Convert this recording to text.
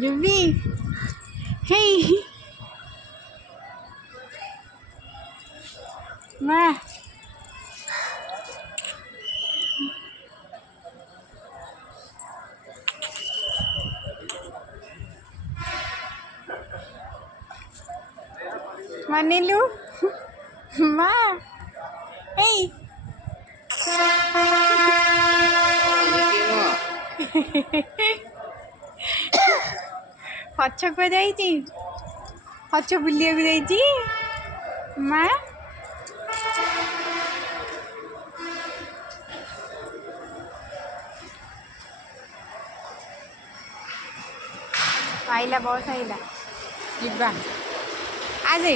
ଯିବି ହେଇ ମା ମାନିଲୁ ମା ଏଇ ହଛ କୁଆ ଯାଇଛି ହଛ ବୁଲିବାକୁ ଯାଇଛି ମା ଆଇଲା ବସ୍ ଆଇଲା ଯିବା ଆସେ